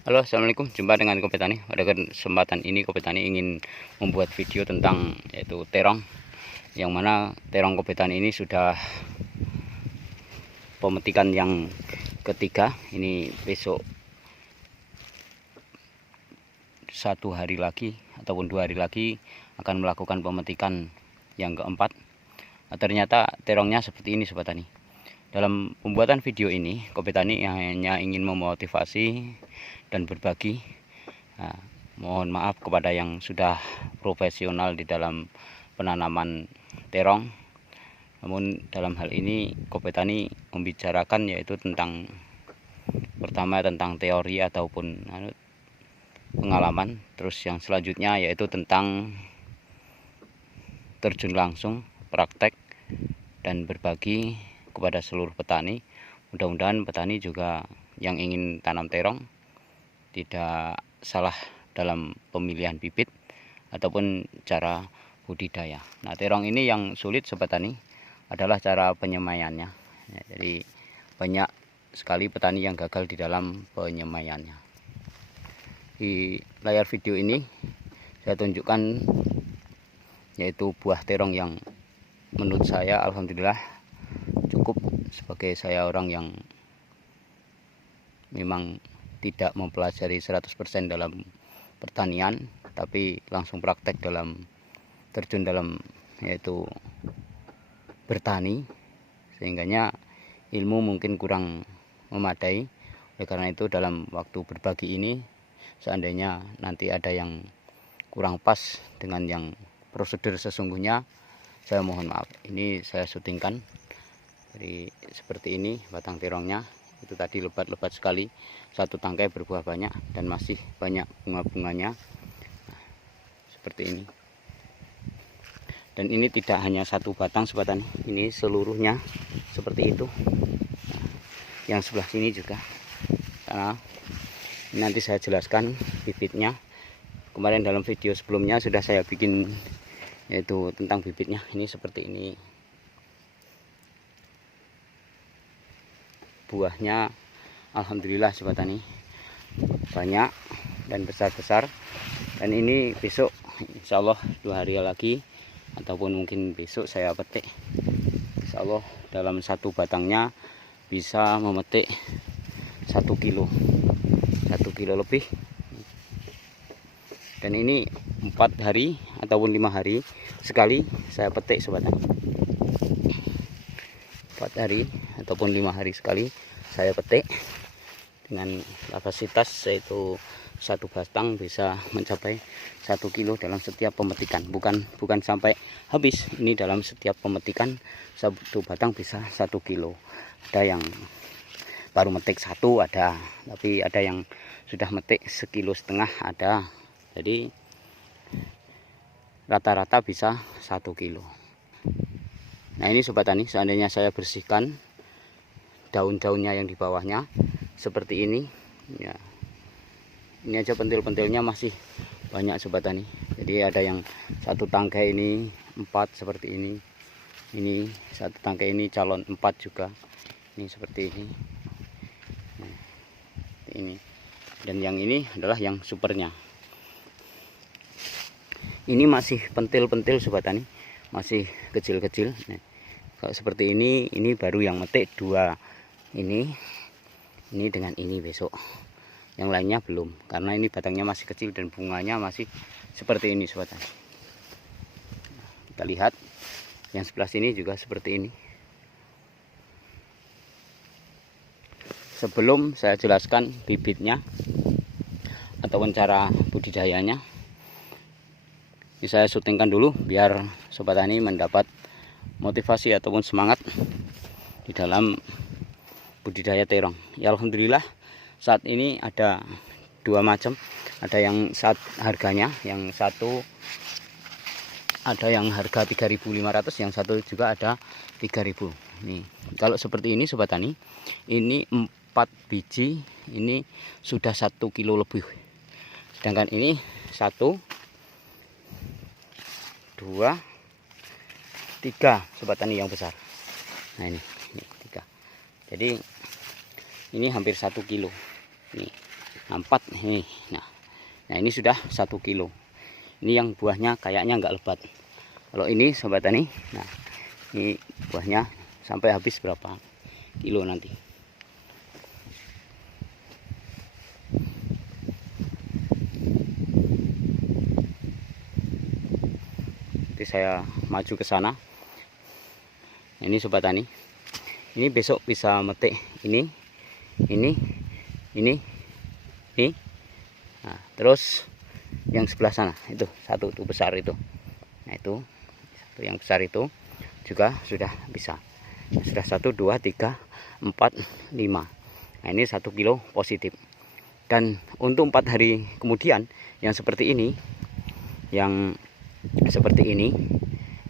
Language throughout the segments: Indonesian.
Halo, assalamualaikum. Jumpa dengan Kopi Tani. Pada kesempatan ini Kopi Tani ingin membuat video tentang yaitu terong, yang mana terong Kopi Tani ini sudah pemetikan yang ketiga. Ini besok 1 hari lagi ataupun 2 hari lagi akan melakukan pemetikan yang keempat. Ternyata terongnya seperti ini, Sobat Tani. Dalam pembuatan video ini, Kopi Tani hanya ingin memotivasi dan berbagi. Nah, mohon maaf kepada yang sudah profesional di dalam penanaman terong. Namun dalam hal ini Kopi Tani membicarakan yaitu tentang pertama tentang teori ataupun pengalaman, terus yang selanjutnya yaitu tentang terjun langsung, praktek dan berbagi kepada seluruh petani. Mudah-mudahan petani juga yang ingin tanam terong tidak salah dalam pemilihan bibit ataupun cara budidaya. Nah, terong ini yang sulit Sobat Tani adalah cara penyemaiannya. Ya, jadi banyak sekali petani yang gagal di dalam penyemaiannya. Di layar video ini saya tunjukkan yaitu buah terong yang menurut saya alhamdulillah cukup, sebagai saya orang yang memang tidak mempelajari 100% dalam pertanian, tapi langsung praktek dalam terjun dalam yaitu bertani, sehingganya ilmu mungkin kurang memadai. Oleh karena itu dalam waktu berbagi ini, seandainya nanti ada yang kurang pas dengan yang prosedur sesungguhnya, saya mohon maaf. Ini saya syutingkan. Jadi seperti ini batang terongnya, itu tadi lebat-lebat sekali, satu tangkai berbuah banyak dan masih banyak bunga-bunganya. Nah, seperti ini. Dan ini tidak hanya satu batang Sobat Tani, ini seluruhnya seperti itu. Nah, yang sebelah sini juga. Nah, ini nanti saya jelaskan bibitnya. Kemarin dalam video sebelumnya sudah saya bikin yaitu tentang bibitnya. Ini seperti ini. Buahnya alhamdulillah Sobat Tani banyak dan besar-besar. Dan ini besok insya Allah 2 hari lagi ataupun mungkin besok saya petik. Insya Allah dalam satu batangnya bisa memetik 1 kilo, 1 kilo lebih. Dan ini 4 hari ataupun 5 hari sekali saya petik Sobat Tani. 4 hari ataupun 5 hari sekali saya petik, dengan kapasitas yaitu satu batang bisa mencapai 1 kilo dalam setiap pemetikan. Bukan sampai habis, ini dalam setiap pemetikan satu batang bisa 1 kilo. Ada yang baru metik 1 ada, tapi ada yang sudah metik 1,5 kilo ada. Jadi rata-rata bisa 1 kilo. Nah, ini Sobat Tani, seandainya saya bersihkan daun-daunnya yang di bawahnya seperti ini ya, ini aja pentil-pentilnya masih banyak Sobat Tani. Jadi ada yang satu tangkai ini 4 seperti ini satu tangkai ini calon 4 juga, ini seperti ini. Nah, ini dan yang ini adalah yang supernya. Ini masih pentil-pentil Sobat Tani, masih kecil-kecil. Nah, kalau seperti ini baru yang metik 2 ini dengan ini besok. Yang lainnya belum, karena ini batangnya masih kecil dan bunganya masih seperti ini Sobat Tani. Kita lihat yang sebelah sini juga seperti ini. Sebelum saya jelaskan bibitnya ataupun cara budidayanya, ini saya syutingkan dulu biar Sobat Tani mendapat motivasi ataupun semangat di dalam budidaya terong. Ya alhamdulillah saat ini ada 2 macam. Ada yang harganya, yang satu ada yang harga 3.500, yang satu juga ada 3.000. Nih, kalau seperti ini Sobat Tani, ini 4 biji, ini sudah 1 kilo lebih. Sedangkan ini 1 2 3 Sobat Tani yang besar. Nah, ini 3. Jadi ini hampir 1 kilo. Nih, Nah, 4 nih. Nah ini sudah 1 kilo. Ini yang buahnya kayaknya nggak lebat. Kalau ini sobat tani, nah ini buahnya sampai habis berapa kilo nanti. Nanti saya maju ke sana. Ini sobat tani, ini besok bisa metik ini. Nah, terus yang sebelah sana itu satu tuh besar itu. Nah itu satu yang besar itu juga sudah bisa. Sudah 1, 2, 3, 4, 5. Nah ini 1 kilo positif. Dan untuk 4 hari kemudian yang seperti ini,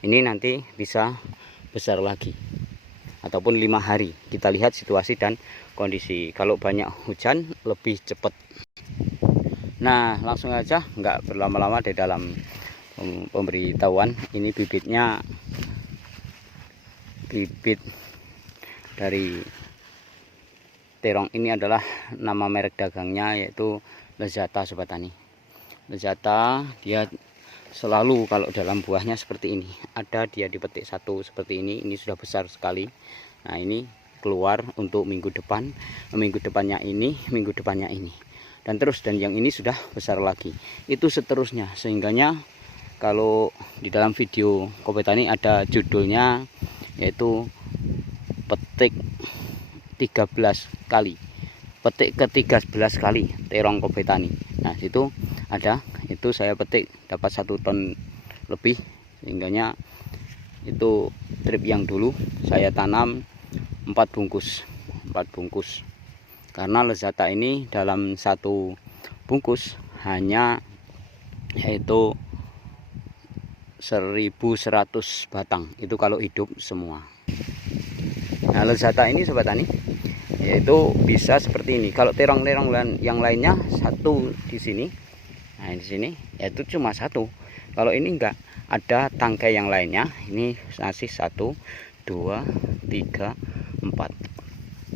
ini nanti bisa besar lagi. Ataupun 5 hari. Kita lihat situasi dan kondisi. Kalau banyak hujan lebih cepat. Nah langsung aja, nggak berlama-lama di dalam pemberitahuan. Ini bibitnya, bibit dari terong ini adalah nama merek dagangnya yaitu Lezata sobat tani. Lezata dia selalu kalau dalam buahnya seperti ini, ada dia dipetik satu seperti ini sudah besar sekali. Nah ini keluar untuk minggu depan, minggu depannya ini, minggu depannya ini, dan terus, dan yang ini sudah besar lagi, itu seterusnya. Sehingganya kalau di dalam video Kobe Tani ada judulnya yaitu petik 13 kali, petik ke 13 kali terong Kobe Tani. Nah situ ada, itu saya petik dapat 1 ton lebih. Sehingganya itu trip yang dulu saya tanam 4 bungkus, karena Lezata ini dalam 1 bungkus hanya yaitu 1100 batang, itu kalau hidup semua. Nah Lezata ini sobat tani yaitu bisa seperti ini. Kalau terong-terong yang lainnya satu di sini, nah di sini yaitu cuma 1. Kalau ini enggak, ada tangkai yang lainnya. Ini masih 1, 2, 3, 4.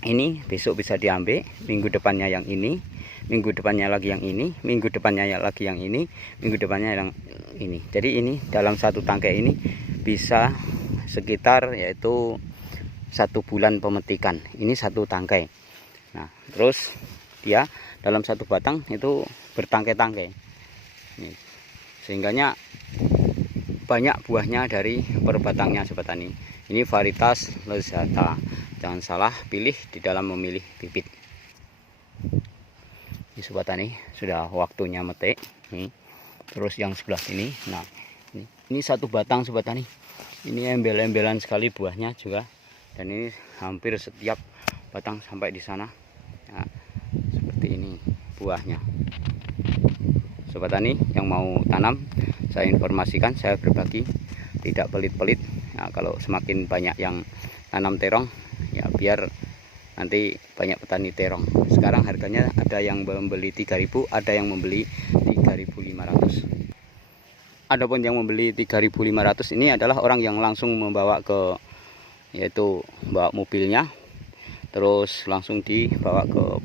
Ini besok bisa diambil, minggu depannya yang ini, minggu depannya lagi yang ini, minggu depannya lagi yang ini, minggu depannya yang ini. Jadi ini dalam 1 tangkai ini bisa sekitar yaitu 1 bulan pemetikan. Ini 1 tangkai. Nah terus dia dalam 1 batang itu bertangkai-tangkai, sehingganya banyak buahnya dari per batangnya sobat tani. Ini varietas Lezata, jangan salah pilih di dalam memilih bibit. Ini sobat tani sudah waktunya metik nih. Terus yang sebelah sini, nah ini 1 batang sobat tani, ini embel-embelan sekali buahnya juga, dan ini hampir setiap batang sampai di sana. Nah, seperti ini buahnya sobat tani yang mau tanam, saya informasikan, saya berbagi, tidak pelit-pelit. Nah, kalau semakin banyak yang tanam terong ya biar nanti banyak petani terong. Sekarang harganya ada yang membeli 3.000, ada yang membeli 3.500. Adapun yang membeli 3.500 ini adalah orang yang langsung membawa ke, yaitu bawa mobilnya terus langsung dibawa ke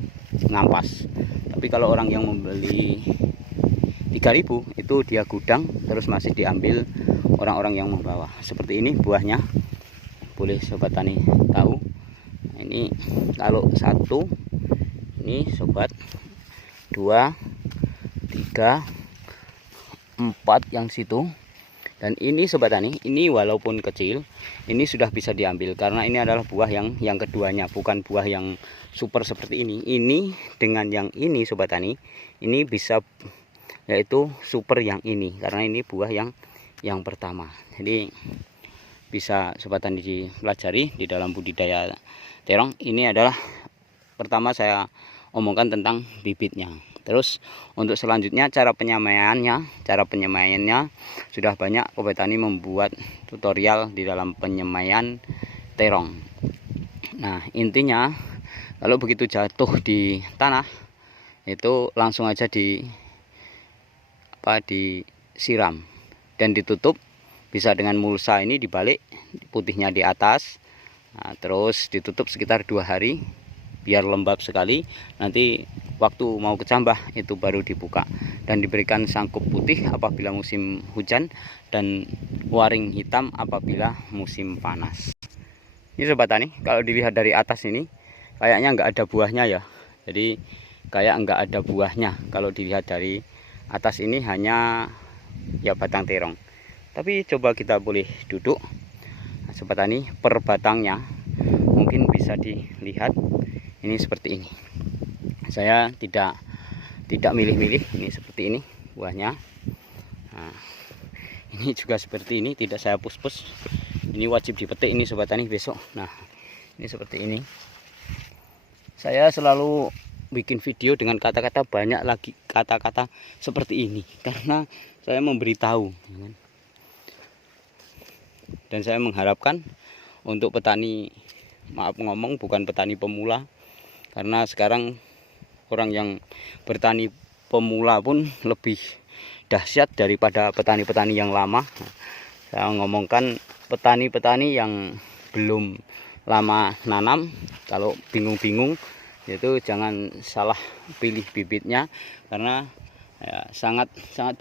Ngampas. Tapi kalau orang yang membeli 3.000 itu dia gudang terus masih diambil orang-orang yang membawa. Seperti ini buahnya, boleh sobat tani tahu. Ini kalau 1 ini sobat, 2, 3, 4 yang situ. Dan ini sobat tani, ini walaupun kecil, ini sudah bisa diambil karena ini adalah buah yang keduanya, bukan buah yang super seperti ini. Ini dengan yang ini sobat tani, ini bisa yaitu super yang ini, karena ini buah yang pertama. Jadi bisa sobat tani dipelajari di dalam budidaya terong. Ini adalah pertama saya omongkan tentang bibitnya. Terus untuk selanjutnya cara penyemaiannya sudah banyak Kobe Tani membuat tutorial di dalam penyemaian terong. Nah intinya kalau begitu jatuh di tanah itu langsung aja disiram dan ditutup, bisa dengan mulsa ini dibalik, putihnya di atas. Nah, terus ditutup sekitar 2 hari. biar lembab sekali. Nanti waktu mau kecambah itu baru dibuka dan diberikan sangkup putih apabila musim hujan dan waring hitam apabila musim panas. Ini sobat tani, kalau dilihat dari atas ini kayaknya nggak ada buahnya ya. Jadi kayak nggak ada buahnya kalau dilihat dari atas ini, hanya ya batang terong. Tapi coba kita boleh duduk, nah, sobat tani, per batangnya mungkin bisa dilihat ini seperti ini. Saya tidak milih-milih, ini seperti ini buahnya. Nah, ini juga seperti ini, tidak saya pus-pus. Ini wajib dipetik ini sobat tani besok. Nah, ini seperti ini. Saya selalu bikin video dengan kata-kata, banyak lagi kata-kata seperti ini karena saya memberitahu. Dan saya mengharapkan untuk petani, maaf ngomong, bukan petani pemula, karena sekarang orang yang bertani pemula pun lebih dahsyat daripada petani-petani yang lama. Saya ngomongkan petani-petani yang belum lama nanam, kalau bingung-bingung yaitu jangan salah pilih bibitnya, karena ya, sangat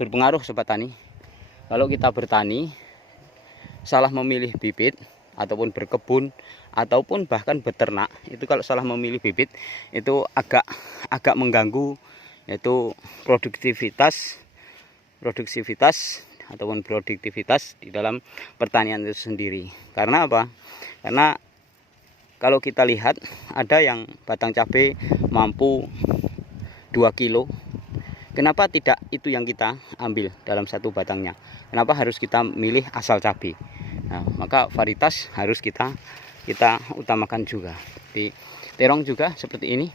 berpengaruh sobat tani. Kalau kita bertani salah memilih bibit ataupun berkebun ataupun bahkan beternak, itu kalau salah memilih bibit itu agak mengganggu yaitu produktivitas ataupun produktivitas di dalam pertanian itu sendiri. Karena apa? Karena kalau kita lihat ada yang batang cabai mampu 2 kilo. Kenapa tidak itu yang kita ambil dalam satu batangnya? Kenapa harus kita milih asal cabai? Nah, maka varietas harus kita utamakan juga. Di terong juga seperti ini.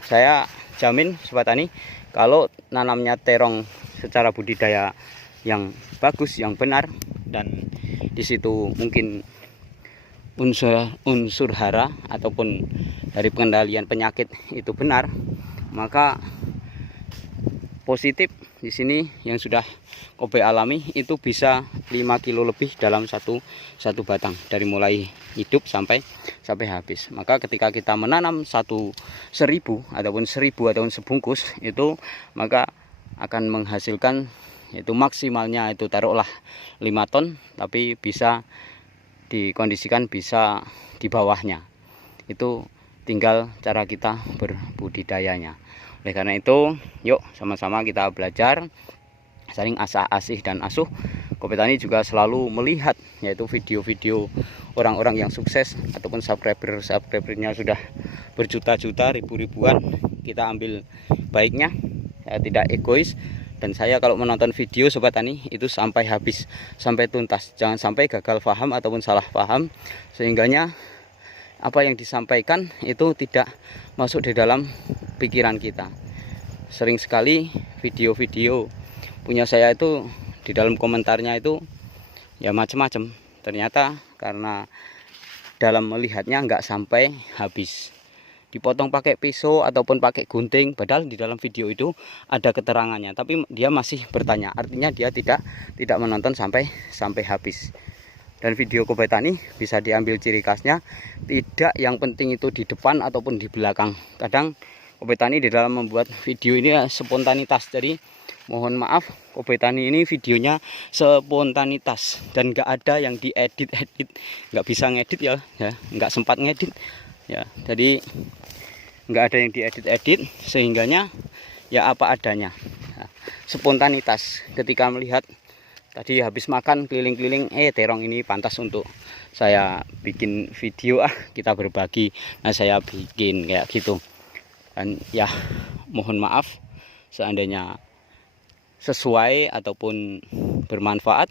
Saya jamin sobat tani, kalau nanamnya terong secara budidaya yang bagus, yang benar, dan di situ mungkin unsur hara ataupun dari pengendalian penyakit itu benar, maka positif di sini yang sudah kobe alami itu bisa 5 kilo lebih dalam satu batang dari mulai hidup sampai habis. Maka ketika kita menanam 1000 ataupun sebungkus itu, maka akan menghasilkan yaitu maksimalnya itu taruhlah 5 ton, tapi bisa dikondisikan bisa di bawahnya. Itu tinggal cara kita berbudidayanya. Oleh karena itu, yuk sama-sama kita belajar, saling asah-asih dan asuh. Kobe Tani juga selalu melihat yaitu video-video orang-orang yang sukses ataupun subscribernya sudah berjuta-juta, ribu-ribuan. Kita ambil baiknya, saya tidak egois. Dan saya kalau menonton video sobat tani itu sampai habis, sampai tuntas. Jangan sampai gagal paham ataupun salah paham, sehingganya apa yang disampaikan itu tidak masuk di dalam pikiran kita. Sering sekali video-video punya saya itu di dalam komentarnya itu ya macam-macam. Ternyata karena dalam melihatnya nggak sampai habis, dipotong pakai pisau ataupun pakai gunting, padahal di dalam video itu ada keterangannya, tapi dia masih bertanya. Artinya dia tidak menonton sampai habis. Dan video Kobe Tani bisa diambil ciri khasnya, tidak yang penting itu di depan ataupun di belakang. Kadang Kobe Tani di dalam membuat video ini spontanitas. Jadi mohon maaf, Kobe Tani ini videonya spontanitas dan nggak ada yang diedit, nggak bisa ngedit ya, nggak sempat ngedit ya. Jadi nggak ada yang diedit, sehingganya ya apa adanya, spontanitas. Ketika melihat tadi habis makan keliling-keliling, terong ini pantas untuk saya bikin video, kita berbagi. Nah, saya bikin kayak gitu. Dan ya mohon maaf seandainya sesuai ataupun bermanfaat,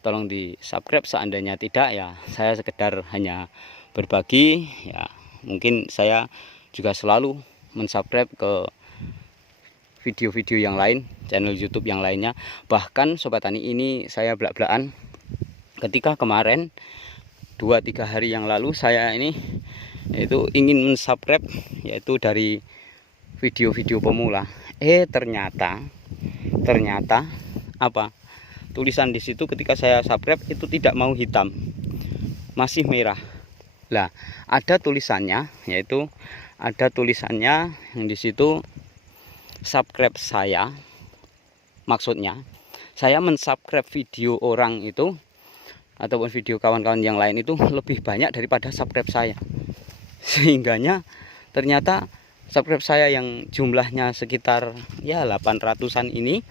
tolong di subscribe. Seandainya tidak, ya saya sekedar hanya berbagi. Ya mungkin saya juga selalu mensubscribe ke video-video yang lain, channel YouTube yang lainnya. Bahkan sobat tani ini saya belak-belakan ketika kemarin 2-3 hari yang lalu saya ini itu ingin mensubscribe yaitu dari video-video pemula. Ternyata apa? Tulisan di situ ketika saya subscribe itu tidak mau hitam, masih merah. Lah, ada tulisannya, yaitu ada tulisannya yang di situ subscribe saya. Maksudnya, saya mensubscribe video orang itu ataupun video kawan-kawan yang lain itu lebih banyak daripada subscribe saya. Sehingganya ternyata subscribe saya yang jumlahnya sekitar ya 800-an ini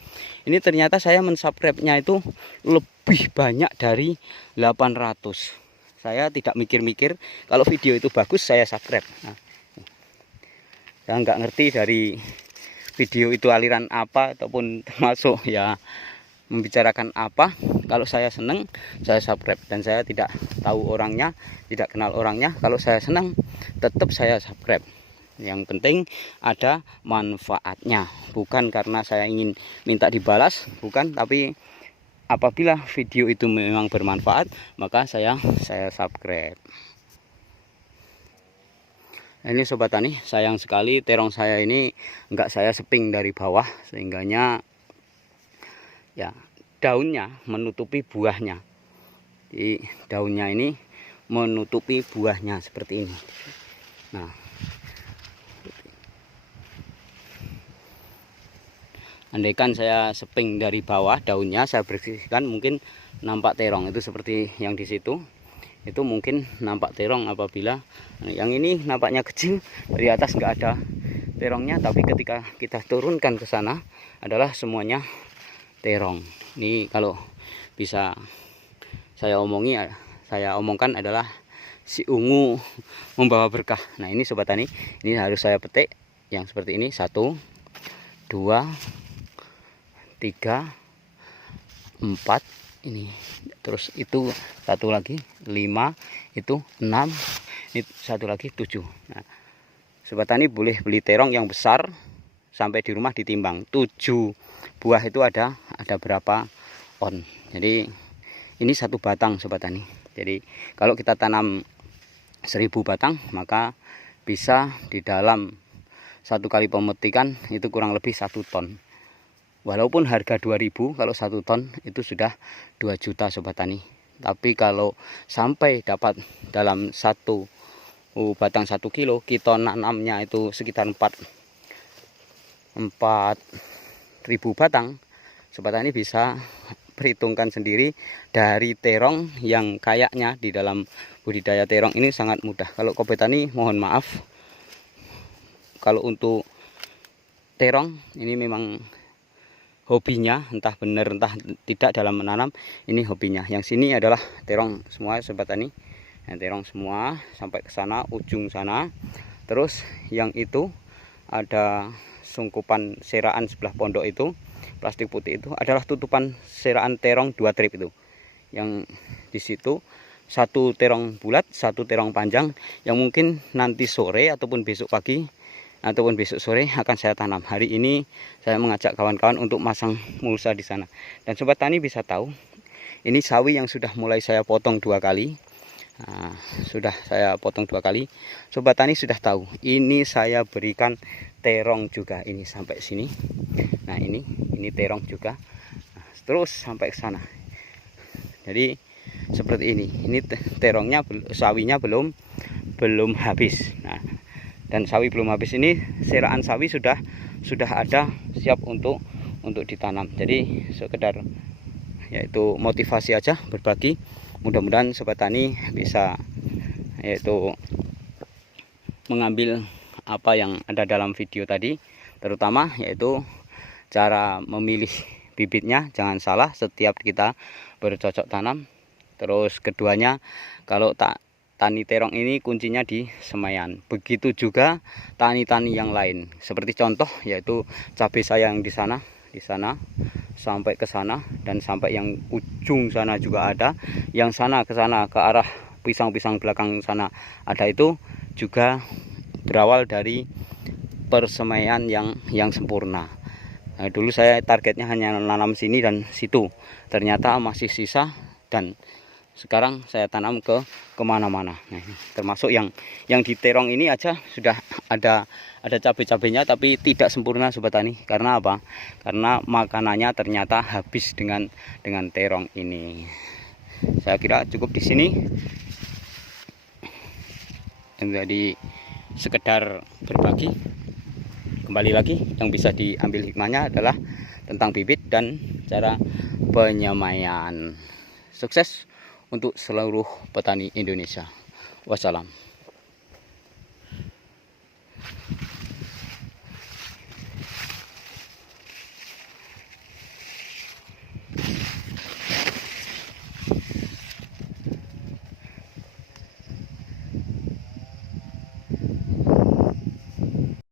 ternyata saya mensubscribe-nya itu lebih banyak dari 800. Saya tidak mikir-mikir, kalau video itu bagus saya subscribe. Nah, saya nggak ngerti dari video itu aliran apa ataupun termasuk ya membicarakan apa. Kalau saya senang saya subscribe, dan saya tidak tahu orangnya, tidak kenal orangnya. Kalau saya senang tetap saya subscribe. Yang penting ada manfaatnya, bukan karena saya ingin minta dibalas, bukan, tapi apabila video itu memang bermanfaat maka saya subscribe. Ini sobat tani, sayang sekali terong saya ini enggak saya seping dari bawah, sehingganya ya daunnya menutupi buahnya. Jadi daunnya ini menutupi buahnya seperti ini. Nah, andaikan saya seping dari bawah daunnya, saya bersihkan, mungkin nampak terong. Itu seperti yang di situ, itu mungkin nampak terong. Apabila yang ini nampaknya kecil, dari atas nggak ada terongnya, tapi ketika kita turunkan ke sana adalah semuanya terong. Ini kalau bisa saya omongkan adalah si ungu membawa berkah. Nah, ini sobat tani, ini harus saya petik yang seperti ini. 1, 2, 3, 4 ini, terus itu satu lagi 5, itu 6, itu satu lagi 7. Nah, sobat tani boleh beli terong yang besar sampai di rumah ditimbang. 7 buah itu ada berapa on. Jadi ini satu batang sobat tani. Jadi kalau kita tanam 1000 batang, maka bisa di dalam satu kali pemetikan itu kurang lebih 1 ton. Walaupun harga 2000, kalau 1 ton itu sudah 2 juta sobat tani. Tapi kalau sampai dapat dalam satu batang 1 kilo, kita nanamnya itu sekitar 4.000 batang, sobat tani bisa perhitungkan sendiri dari terong yang kayaknya di dalam budidaya terong ini sangat mudah. Kalau sobat tani mohon maaf, kalau untuk terong ini memang hobinya, entah benar entah tidak dalam menanam, ini hobinya. Yang sini adalah terong semua sobat tani, nah, terong semua sampai ke sana, ujung sana. Terus yang itu ada sungkupan seraan sebelah pondok itu, plastik putih itu adalah tutupan seraan terong 2 trip itu. Yang di situ 1 terong bulat, 1 terong panjang, yang mungkin nanti sore ataupun besok pagi ataupun besok sore akan saya tanam. Hari ini saya mengajak kawan-kawan untuk masang mulsa di sana. Dan sobat tani bisa tahu, ini sawi yang sudah mulai saya potong 2 kali. Nah, sudah saya potong 2 kali. Sobat tani sudah tahu, ini saya berikan terong juga, ini sampai sini. Nah, ini terong juga. Nah, terus sampai ke sana. Jadi seperti ini. Ini terongnya, sawinya belum habis. Nah, dan sawi belum habis ini, seraan sawi sudah ada siap untuk ditanam. Jadi sekedar yaitu motivasi aja, berbagi. Mudah-mudahan sobat tani bisa yaitu mengambil apa yang ada dalam video tadi, terutama yaitu cara memilih bibitnya jangan salah setiap kita bercocok tanam. Terus keduanya, kalau tani terong ini kuncinya di semaian. Begitu juga tani-tani yang lain. Seperti contoh yaitu cabai saya yang di sana sampai ke sana, dan sampai yang ujung sana juga ada. Yang sana ke sana ke arah pisang-pisang belakang sana ada, itu juga berawal dari persemaian yang sempurna. Nah, dulu saya targetnya hanya nanam sini dan situ. Ternyata masih sisa, dan sekarang saya tanam ke kemana-mana. Nah, termasuk yang di terong ini aja sudah ada cabai-cabainya, tapi tidak sempurna sobat tani. Karena apa? Karena makanannya ternyata habis dengan terong ini. Saya kira cukup di sini. Jadi sekedar berbagi. Kembali lagi yang bisa diambil hikmahnya adalah tentang bibit dan cara penyemaian. Sukses untuk seluruh petani Indonesia. Wassalam.